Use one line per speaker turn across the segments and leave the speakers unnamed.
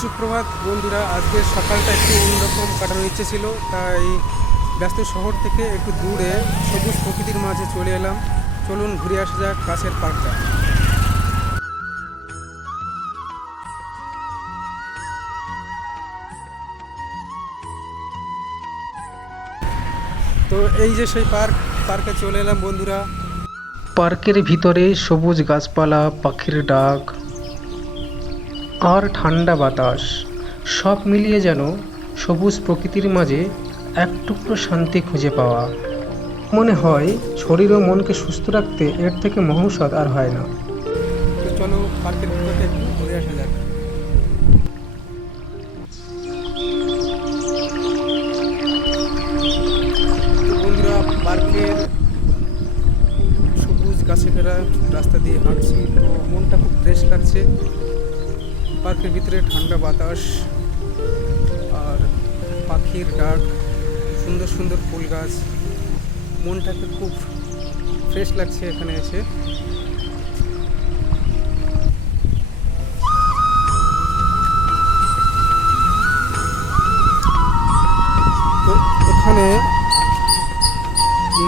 সুপ্রভাত, বন্ধুরা, আজকে সকালটা একটু অন্যরকম কাটানোর ইচ্ছে ছিল, তাই ব্যস্ত শহর থেকে একটু দূরে সবুজ প্রকৃতির মাঝে চলে এলাম। চলুন ঘুরে আসা যাক কাছের পার্কটা। তো এই যে সেই পার্ক, পার্কে চলে এলাম, বন্ধুরা। পার্কের ভিতরে সবুজ গাছপালা, পাখির ডাক আর ঠান্ডা বাতাস, সব মিলিয়ে যেন সবুজ প্রকৃতির মাঝে এক টুকরো শান্তি খুঁজে পাওয়া। মনে হয় শরীর ও মনকে সুস্থ রাখতে এর থেকে মহৌষধ আর হয় না। আসা সবুজ গাছে ঘেরা রাস্তা দিয়ে হাঁটছি, তো মনটা খুব ফ্রেশ লাগছে। পার্কের ভিতরে ঠান্ডা বাতাস আর পাখির ডাক, সুন্দর সুন্দর ফুল গাছ। মনটাকে খুব ফ্রেশ লাগছে এখানে এসে। তো এখানে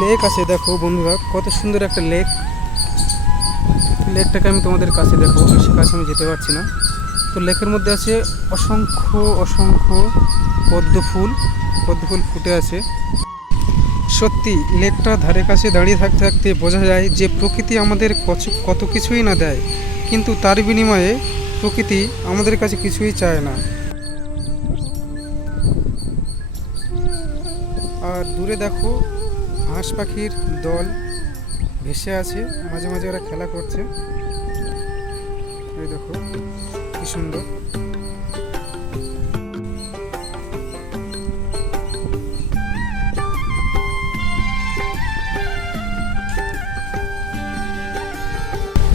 লেক আছে, দেখো বন্ধুরা, কত সুন্দর একটা লেক। লেকটাকে আমি তোমাদের কাছে দেখো বেশি কাছে আমি যেতে পারছি না। তো লেকের মধ্যে আছে অসংখ্য অসংখ্য পদ্ম ফুল পদ্ম ফুল ফুটে আছে। সত্যি লেকটার ধারে কাছে দাঁড়িয়ে থাকতে থাকতে বোঝা যায় যে প্রকৃতি আমাদের কত কিছুই না দেয়। কিন্তু তার বিনিময়ে প্রকৃতি আমাদের কাছে কিছুই চায় না। আর দূরে দেখো, হাঁস পাখির দল ভেসে আছে, মাঝে মাঝে ওরা খেলা করছে। দেখো। সুন্দর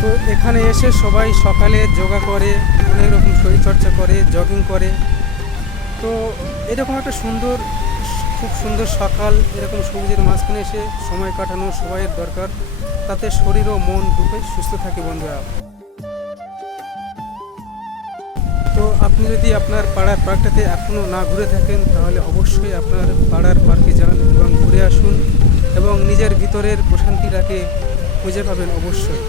তো এখানে এসে সবাই সকালে যোগা করে, অনেক রকম শরীরচর্চা করে জগিং করে। তো এরকম একটা সুন্দর, খুব সুন্দর সকাল, এরকম সবুজের মাঝখানে এসে সময় কাটানো সবাইয়ের দরকার। তাতে শরীর ও মন দুটোই সুস্থ থাকে বন্ধুরা। আপনি যদি আপনার পাড়ার পার্কটাতে এখনও না ঘুরে থাকেন, তাহলে অবশ্যই আপনার পাড়ার পার্কে যান এবং ঘুরে আসুন এবং নিজের ভিতরের প্রশান্তিটাকে খুঁজে পাবেন অবশ্যই।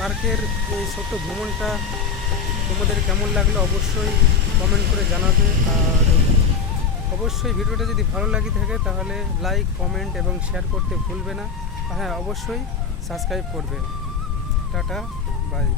পার্কের এই ছোট্ট ভ্রমণটা তোমাদের কেমন লাগল অবশ্যই কমেন্ট করে জানাবে। আর অবশ্যই ভিডিওটা যদি ভালো লাগে থাকে, তাহলে লাইক কমেন্ট এবং শেয়ার করতে ভুলবে না। হ্যাঁ অবশ্যই সাবস্ক্রাইব করবে। Tata bye